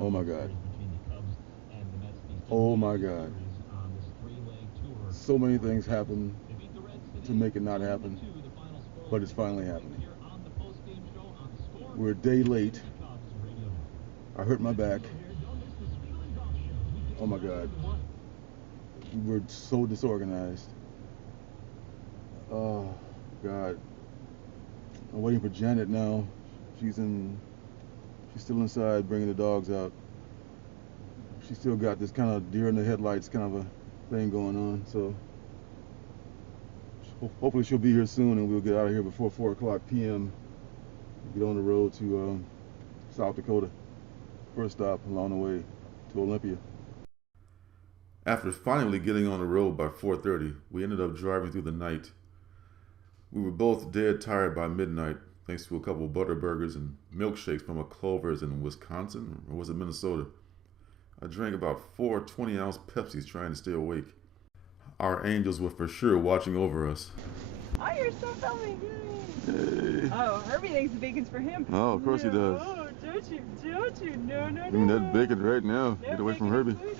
Oh my God. Oh my God. So many things happen to make it not happen, but it's finally happening. We're a day late. I hurt my back. Oh my God. We're so disorganized. Oh God. I'm waiting for Janet now. She's in. She's still inside, bringing the dogs out. She's still got this kind of deer in the headlights kind of a thing going on. So hopefully she'll be here soon, and we'll get out of here before 4 o'clock p.m. Get on the road to South Dakota. First stop along the way to Olympia. After finally getting on the road by 4:30, we ended up driving through the night. We were both dead tired by midnight, thanks to a couple of butter burgers and milkshakes from a Clover's in Wisconsin, or was it Minnesota? I drank about 4 20-ounce Pepsis trying to stay awake. Our angels were for sure watching over us. Oh, you're still filming. Hey. Oh, Herbie thinks the bacon's for him. Oh, of course he does. Oh, don't you? No. Give me that bacon right now. No Get away from bacon Herbie. included.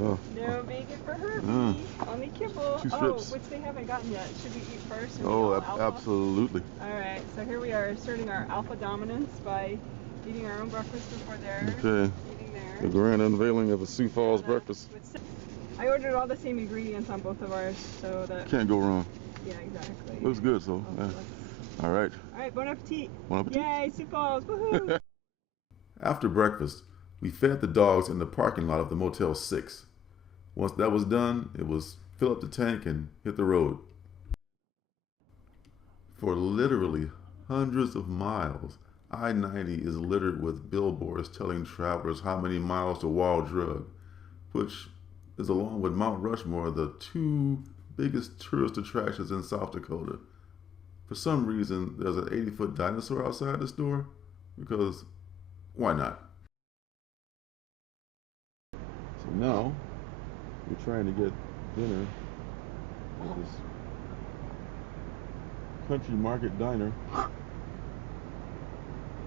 Oh. No bacon for Herbie. Only kibble. 2 Oh, strips. which they haven't gotten yet. Should we eat first? And Oh, eat all alpha? absolutely. Alright, so here we are asserting our alpha dominance by eating our own breakfast before they're Okay. eating theirs. The grand unveiling of a Sioux Falls breakfast. I ordered all the same ingredients on both of ours, so that... Can't go wrong. Yeah, exactly. Looks good, so. Oh, Yeah. All right. Alright, bon appetit. Bon appetit. Yay, Sioux Falls, woohoo! After breakfast, we fed the dogs in the parking lot of the Motel 6. Once that was done, it was fill up the tank and hit the road. For literally hundreds of miles, I-90 is littered with billboards telling travelers how many miles to Wild Drug, which is, along with Mount Rushmore, the 2 biggest tourist attractions in South Dakota. For some reason, there's an 80-foot dinosaur outside the store, because why not? So now, we're trying to get dinner at this Country Market Diner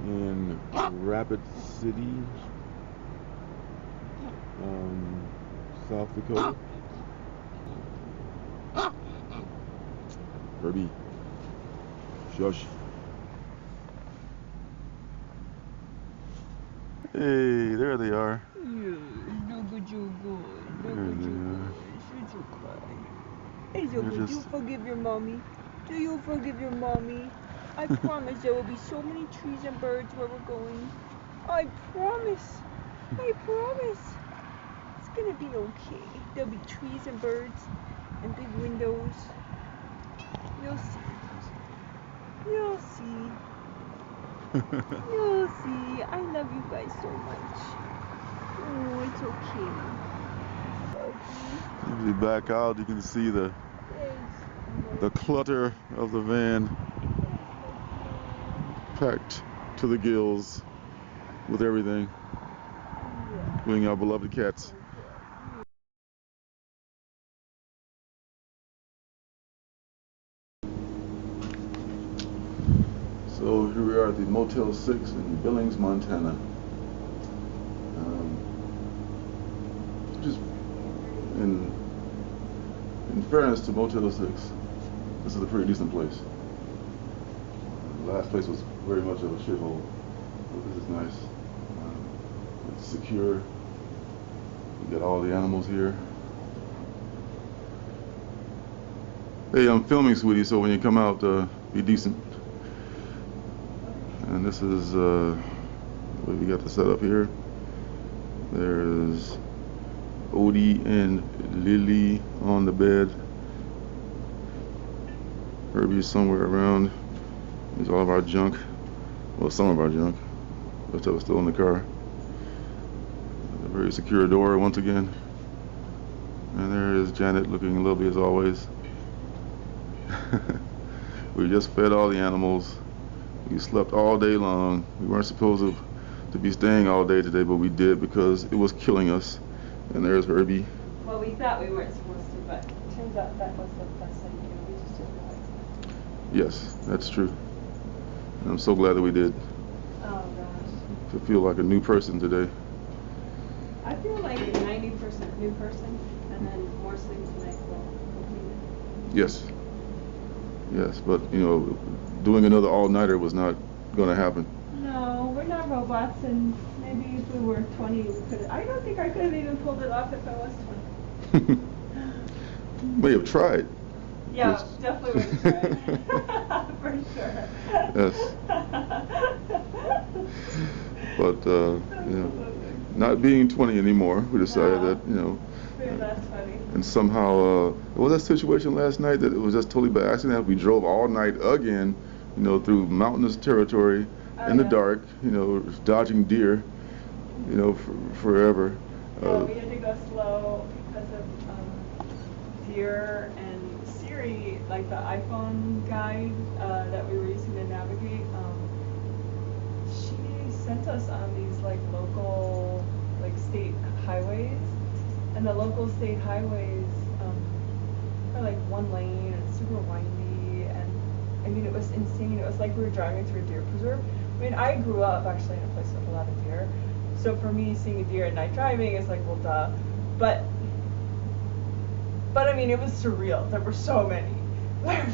in Rapid City, South Dakota. Herbie, shush. Hey, there they are. Hey, do you forgive your mommy? Do you forgive your mommy? I promise there will be so many trees and birds where we're going. I promise. I promise. It's gonna be okay. There'll be trees and birds and big windows. You'll see. You'll see. You'll see. I love you guys so much. Oh, it's okay. If you back out, you can see the clutter of the van, packed to the gills with everything, including our beloved cats. So here we are at the Motel 6 in Billings, Montana. Just in fairness to Motel 6, this is a pretty decent place. The last place was very much of a shithole, but this is nice. It's secure. We got all the animals here. Hey, I'm filming, sweetie, so when you come out, be decent. And this is what we got to set up here. There's Odie and Lily on the bed. Herbie's somewhere around. There's all of our junk. Well, some of our junk. The rest of it's still in the car. A very secure door once again. And there is Janet looking lovely as always. We just fed all the animals. We slept all day long. We weren't supposed to be staying all day today, but we did because it was killing us. And there's Herbie. Well, we thought we weren't supposed to, but it turns out that was the best thing to do. We just didn't realize it. Yes, that's true. And I'm so glad that we did. Oh, gosh. To feel like a new person today. I feel like 90% new person, and then more sleep tonight will complete it. Yes. Yes, but doing another all-nighter was not going to happen. No, we're not robots, and maybe if we were 20, we could. I don't think I could have even pulled it off if I was 20. May have tried. Yeah, definitely would have tried. For sure. Yes. But not being 20 anymore, we decided that That's funny. And somehow, what was that situation last night that it was just totally by accident? We drove all night again, through mountainous territory in the dark, dodging deer, forever. We had to go slow because of deer and Siri, like the iPhone guide that we were using to navigate. She sent us on these like local, like state highways. And the local state highways are like one lane and super windy, and I mean it was insane. It was like we were driving through a deer preserve. I mean, I grew up actually in a place with a lot of deer, so for me seeing a deer at night driving is like, well, duh. But I mean, it was surreal. There were so many. I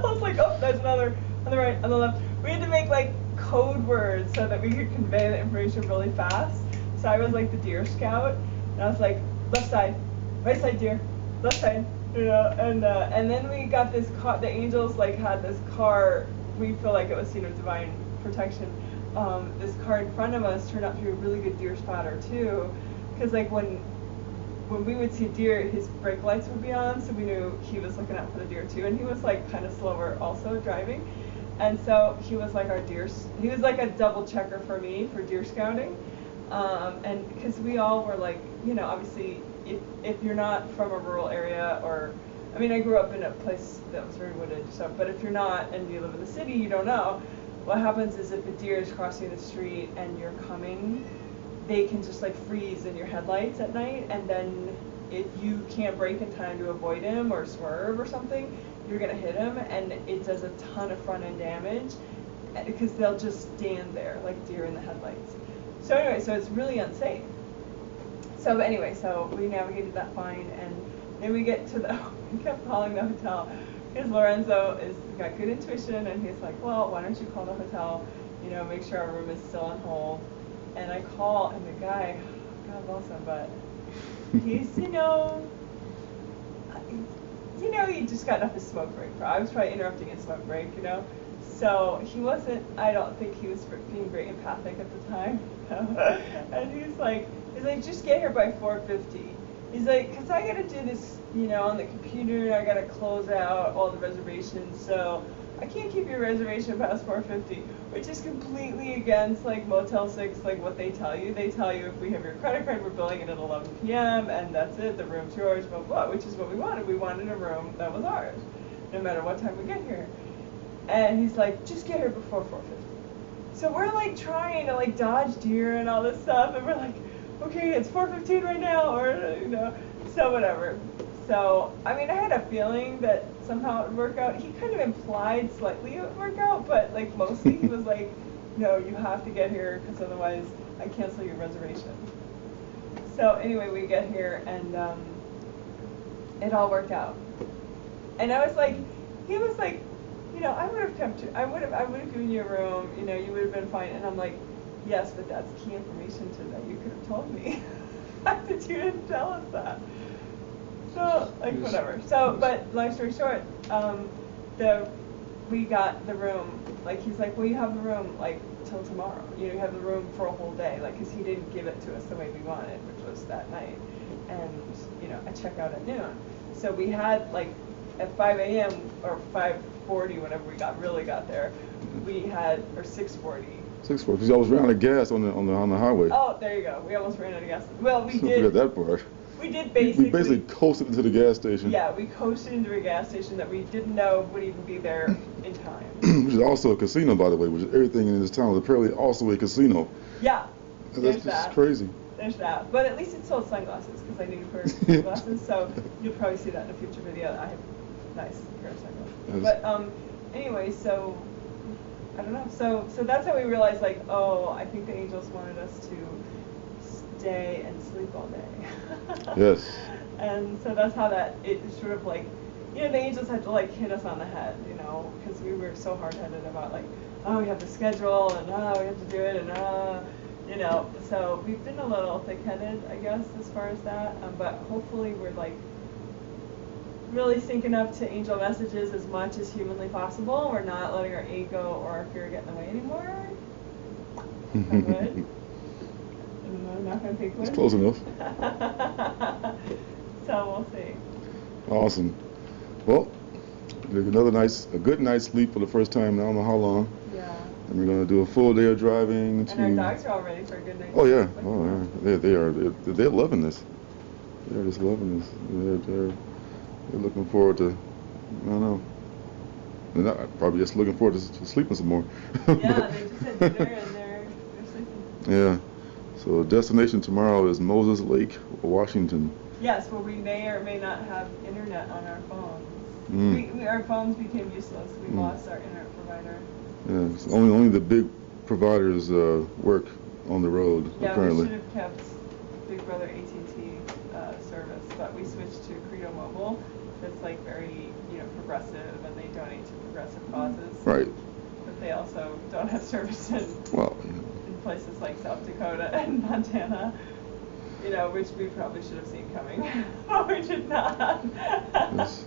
was like, oh, there's another on the right, on the left. We had to make like code words so that we could convey the information really fast. So I was like the deer scout, and I was like, left side, right side deer, left side, and then we got this car. The angels like had this car. We feel like it was divine protection. This car in front of us turned out to be a really good deer spotter too, because like when we would see deer, his brake lights would be on, so we knew he was looking out for the deer too. And he was like kind of slower also driving, and so he was like he was like a double checker for me for deer scouting. And because we all were like, obviously, if you're not from a rural area, or, I mean, I grew up in a place that was very wooded, but if you're not and you live in the city, you don't know. What happens is if a deer is crossing the street and you're coming, they can just like freeze in your headlights at night, and then if you can't brake in time to avoid him or swerve or something, you're gonna hit him, and it does a ton of front end damage because they'll just stand there like deer in the headlights. So anyway, so it's really unsafe. So anyway, so we navigated that fine, and then we get to we kept calling the hotel, because Lorenzo got good intuition, and he's like, well, why don't you call the hotel, make sure our room is still on hold. And I call, and the guy, God bless him, but he's, he just got off his smoke break. I was probably interrupting his smoke break, So he wasn't, I don't think he was being very empathic at the time. And he's like, just get here by 4:50. He's like, because I got to do this, on the computer, I got to close out all the reservations, so I can't keep your reservation past 4:50, which is completely against, like, Motel 6, like, what they tell you. They tell you if we have your credit card, we're billing it at 11 p.m., and that's it, the room's yours, blah, blah, which is what we wanted. We wanted a room that was ours, no matter what time we get here. And he's like, just get here before 4:50. So we're like trying to like dodge deer and all this stuff, and we're like, okay, it's 4:15 right now, or so whatever. So I mean, I had a feeling that somehow it would work out. He kind of implied slightly it would work out, but like mostly he was like, no, you have to get here because otherwise I cancel your reservation. So anyway, we get here, and it all worked out. And I was like, he was like, I would have kept you. I would have given you a room. You would have been fine. And I'm like, yes, but that's key information that you could have told me. But you didn't tell us that. So like whatever. So but long story short, we got the room. Like he's like, well, you have the room like till tomorrow. You have the room for a whole day. Like because he didn't give it to us the way we wanted, which was that night. And I check out at noon. So we had like at 5 a.m. or 5:40, whenever we really got there, we had, or 6:40. 6:40, because I was running out of gas on the highway. Oh, there you go. We almost ran out of gas. Well, we did. Forget that part. We did basically. We basically coasted into the gas station. Yeah, we coasted into a gas station that we didn't know would even be there in time. Which is also a casino, by the way. Which is everything in this town is apparently also a casino. Yeah. That's just crazy. There's that. But at least it sold sunglasses because I needed a pair of sunglasses. So you'll probably see that in a future video. I have nice pair of sunglasses. But anyway, so I don't know. So that's how we realized, like, oh, I think the angels wanted us to day and sleep all day. Yes. And so that's how it sort of like, the angels had to like hit us on the head, because we were so hard-headed about like, oh, we have to schedule, and oh, we have to do it, and so we've been a little thick-headed, I guess, as far as that, but hopefully we're like really syncing up to angel messages as much as humanly possible. We're not letting our ego or our fear get in the way anymore. Wood. I'm not gonna pick wood. It's close enough. So we'll see. Awesome. Well, a good night's sleep for the first time in I don't know how long. Yeah. And we're gonna do a full day of driving. And our dogs are all ready for a good night's sleep. Oh yeah. Oh yeah. They are. They're loving this. They're just loving this. They're looking forward to. I don't know. They're not, probably just looking forward to sleeping some more. Yeah, they just had dinner and they're sleeping. Yeah. So destination tomorrow is Moses Lake, Washington. Yes, where we may or may not have internet on our phones. Our phones became useless. We lost our internet provider. Yeah, so only the big providers work on the road, apparently. Yeah, we should have kept Big Brother AT&T service, but we switched to Credo Mobile. That's like very, progressive, and they donate to progressive causes. Right. But they also don't have service in places like South Dakota and Montana. Which we probably should have seen coming, but we did not. This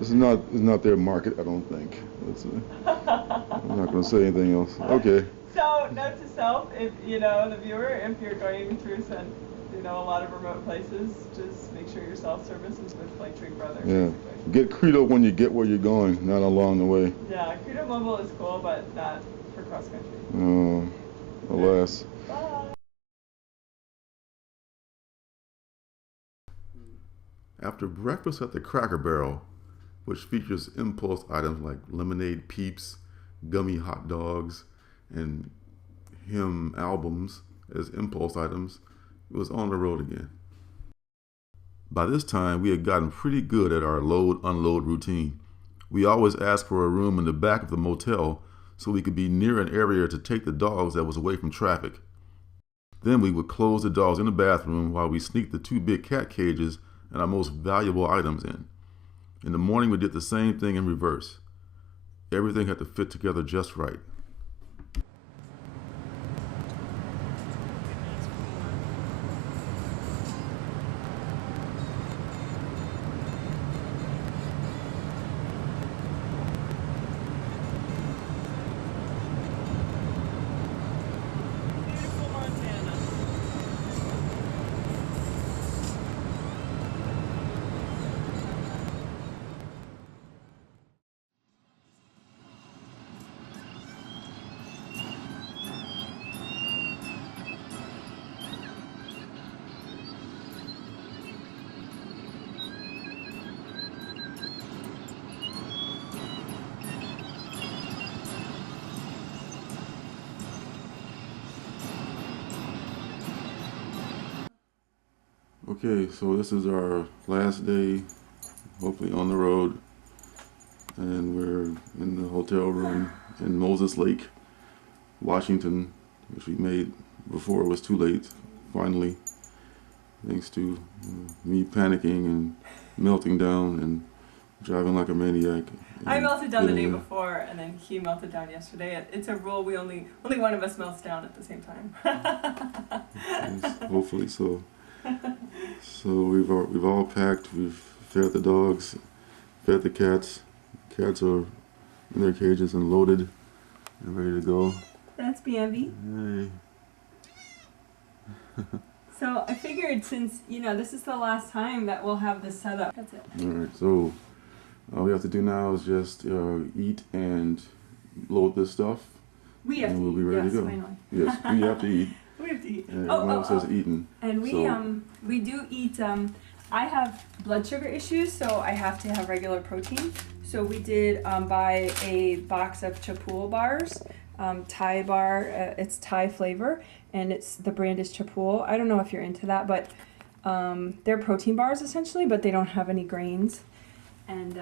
is not their market, I don't think. I'm not going to say anything else. Okay. So, note to self, if the viewer, if you're going through some, a lot of remote places, just make sure your self-service is with like Big Brother. Yeah. Basically. Get Credo when you get where you're going, not along the way. Yeah, Credo Mobile is cool, but not for cross country. Oh, alas. Bye. After breakfast at the Cracker Barrel, which features impulse items like lemonade peeps, gummy hot dogs, and hymn albums as impulse items, it was on the road again. By this time, we had gotten pretty good at our load-unload routine. We always asked for a room in the back of the motel so we could be near an area to take the dogs that was away from traffic. Then we would close the dogs in the bathroom while we sneaked the 2 big cat cages and our most valuable items in. In the morning, we did the same thing in reverse. Everything had to fit together just right. Okay, so this is our last day, hopefully on the road, and we're in the hotel room in Moses Lake, Washington, which we made before it was too late, finally, thanks to me panicking and melting down and driving like a maniac. I melted down the day before, and then he melted down yesterday. It's a rule, we only one of us melts down at the same time. Yes, hopefully so. So we've all packed. We've fed the dogs, fed the cats. Cats are in their cages and loaded and ready to go. That's BMV. Hey. So I figured since this is the last time that we'll have this set up. That's it. All right. So all we have to do now is just eat and load this stuff. We have and to we'll eat. be ready to go. Finally. Yes, we have to eat. We have to eat. And everyone else has eaten. And we do eat. I have blood sugar issues, so I have to have regular protein. So we did buy a box of Chapul bars, Thai bar. It's Thai flavor, and the brand is Chapul. I don't know if you're into that, but they're protein bars essentially, but they don't have any grains, and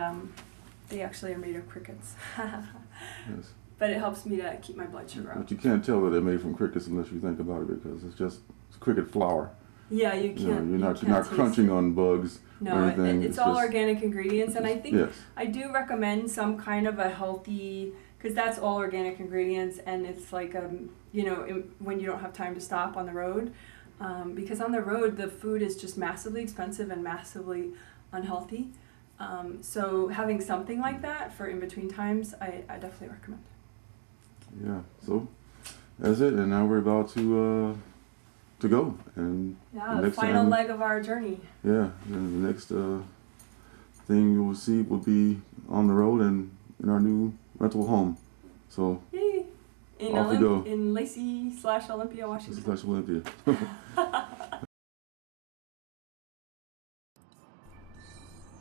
they actually are made of crickets. Yes. But it helps me to keep my blood sugar up. But you can't tell that they're made from crickets unless you think about it, because it's cricket flour. Yeah, you can't. You're not crunching on bugs. No, or anything. it's all organic ingredients, and I think yes. I do recommend some kind of a healthy, because that's all organic ingredients, and it's like when you don't have time to stop on the road, because on the road the food is just massively expensive and massively unhealthy. So having something like that for in between times, I definitely recommend. Yeah. So that's it, and now we're about to go, and the final leg of our journey. Yeah, and the next thing you will see will be on the road and in our new rental home. So yay. Off we go. In Lacey/Olympia, Washington. Olympia.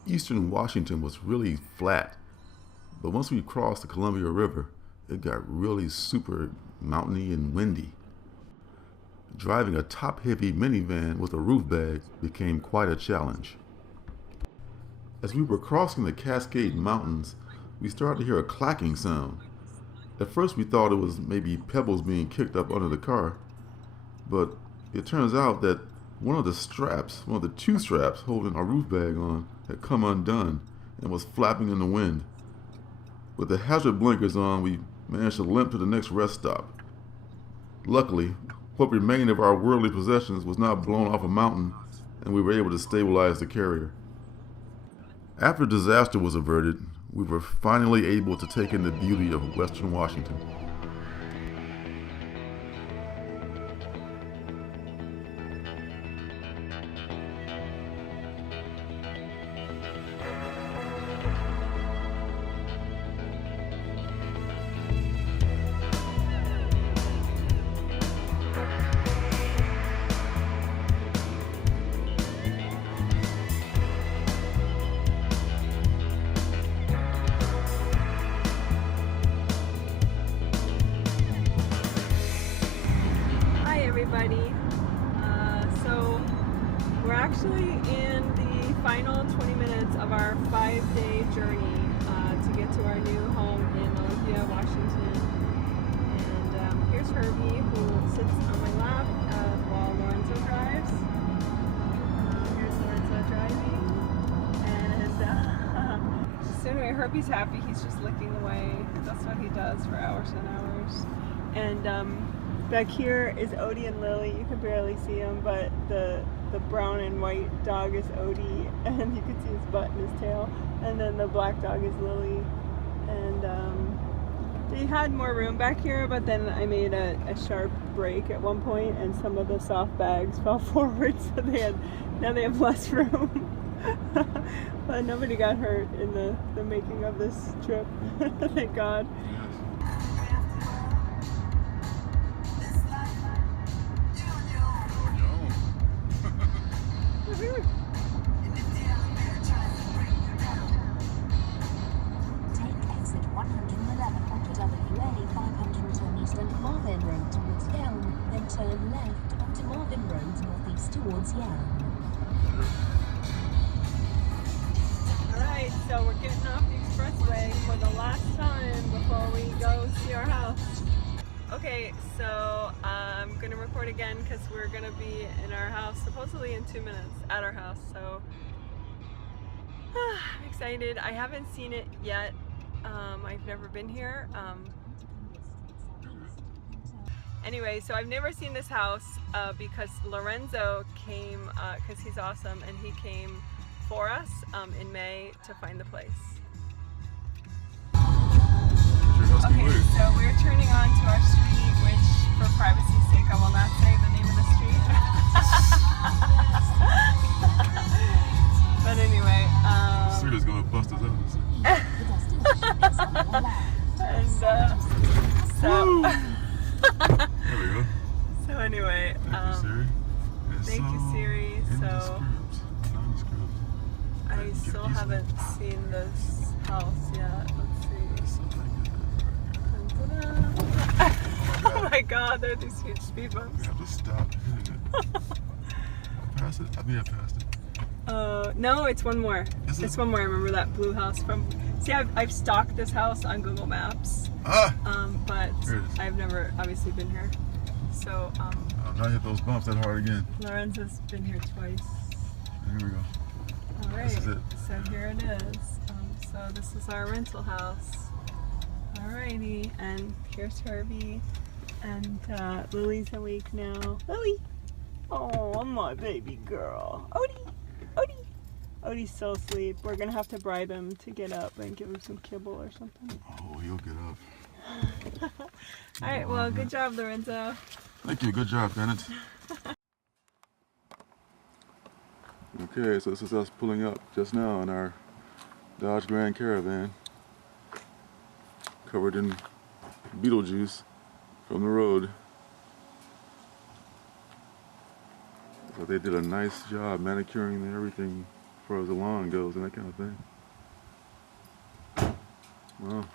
Eastern Washington was really flat, but once we crossed the Columbia River, it got really super mountainy and windy. Driving a top-heavy minivan with a roof bag became quite a challenge. As we were crossing the Cascade Mountains, we started to hear a clacking sound. At first we thought it was maybe pebbles being kicked up under the car, but it turns out that one of the two straps holding our roof bag on had come undone and was flapping in the wind. With the hazard blinkers on, we managed to limp to the next rest stop. Luckily, what remained of our worldly possessions was not blown off a mountain, and we were able to stabilize the carrier. After disaster was averted, we were finally able to take in the beauty of Western Washington. Everybody. So we're actually in the final 20 minutes of our 5-day journey to get to our new home in Olympia, Washington. And here's Herbie, who sits on my lap while Lorenzo drives. Here's Lorenzo driving. And so anyway, Herbie's happy. He's just licking away. That's what he does for hours and hours. And back here is Odie and Lily. You can barely see him, but the brown and white dog is Odie, and you can see his butt and his tail. And then the black dog is Lily. And they had more room back here, but then I made a sharp break at one point, and some of the soft bags fell forward, so now they have less room. But nobody got hurt in the making of this trip. Thank God. Turn left onto Marvin Road northeast towards Yale. Alright, so we're getting off the expressway for the last time before we go see our house. Okay, so I'm going to record again because we're going to be in our house supposedly in 2 minutes at our house, so I'm excited. I haven't seen it yet. I've never been here. Anyway, so I've never seen this house because Lorenzo came, because he's awesome, and he came for us in May to find the place. Okay, so we're turning on to our street, which for privacy's sake I will not say the name of the street. But anyway, the street is gonna bust us out. And so there we go. So anyway, thank you, Siri. So I still haven't seen this house yet. Let's see. Oh my God, there are these huge speed bumps. You have to stop hitting it. Pass it? I mean, I passed it. No, it's one more. It's one more. I remember that blue house from. See, I've stalked this house on Google Maps. But I've never obviously been here. So, not hit those bumps that hard again. Lorenzo's been here twice. Here we go. Alright, This is it. so here it is. So this is our rental house. Alrighty, and here's Herbie. And Lily's awake now. Lily! Oh, my baby girl. Odie! Odie! Odie's still asleep. We're gonna have to bribe him to get up and give him some kibble or something. Oh, he'll get up. Alright, well, good job, Lorenzo. Thank you. Good job, Bennett. Okay, so this is us pulling up just now in our Dodge Grand Caravan, covered in beetle juice from the road. So they did a nice job manicuring everything as far as the lawn goes and that kind of thing. Wow.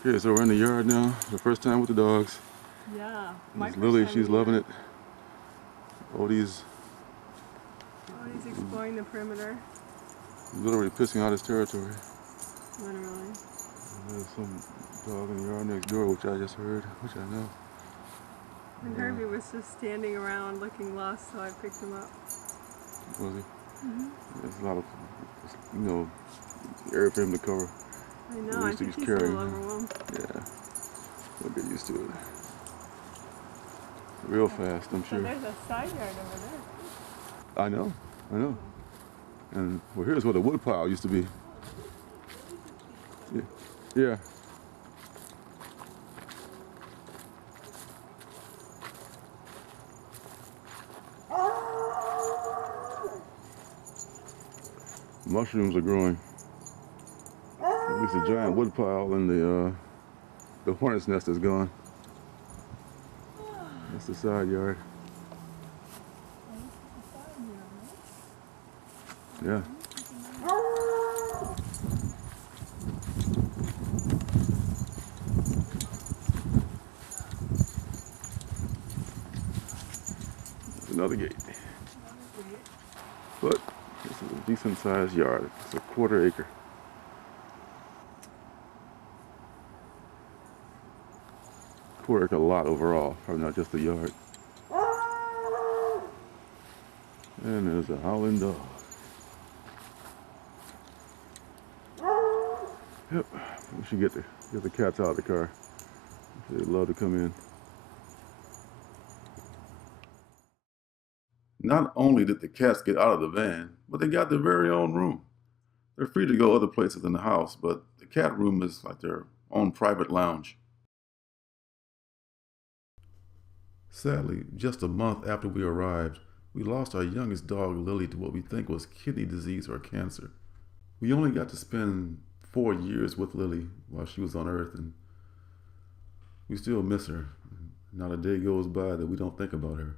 Okay, so we're in the yard now, the first time with the dogs. Yeah. Lily, she's loving it. Odie's exploring the perimeter. literally pissing out his territory. Literally. There's some dog in the yard next door, which I just heard, which I know. And Herbie was just standing around looking lost, so I picked him up. Was he? Mm-hmm. There's a lot of, area for him to cover. I know, I think he's a little overwhelmed. Yeah, he'll get used to it. Real fast, I'm sure. So there's a side yard over there. I know. And well, here's where the wood pile used to be. Yeah. Mushrooms are growing. At least a giant wood pile and the hornet's nest is gone. That's the side yard. Yeah. Another gate. But this is a decent sized yard. It's a 1/4 acre. Quarter acre lot overall, probably not just the yard. And there's a howling dog. Yep, we should get the cats out of the car. They'd love to come in. Not only did the cats get out of the van, but they got their very own room. They're free to go other places in the house, but the cat room is like their own private lounge. Sadly, just a month after we arrived, we lost our youngest dog, Lily, to what we think was kidney disease or cancer. We only got to spend 4 years with Lily while she was on Earth, and we still miss her. Not a day goes by that we don't think about her.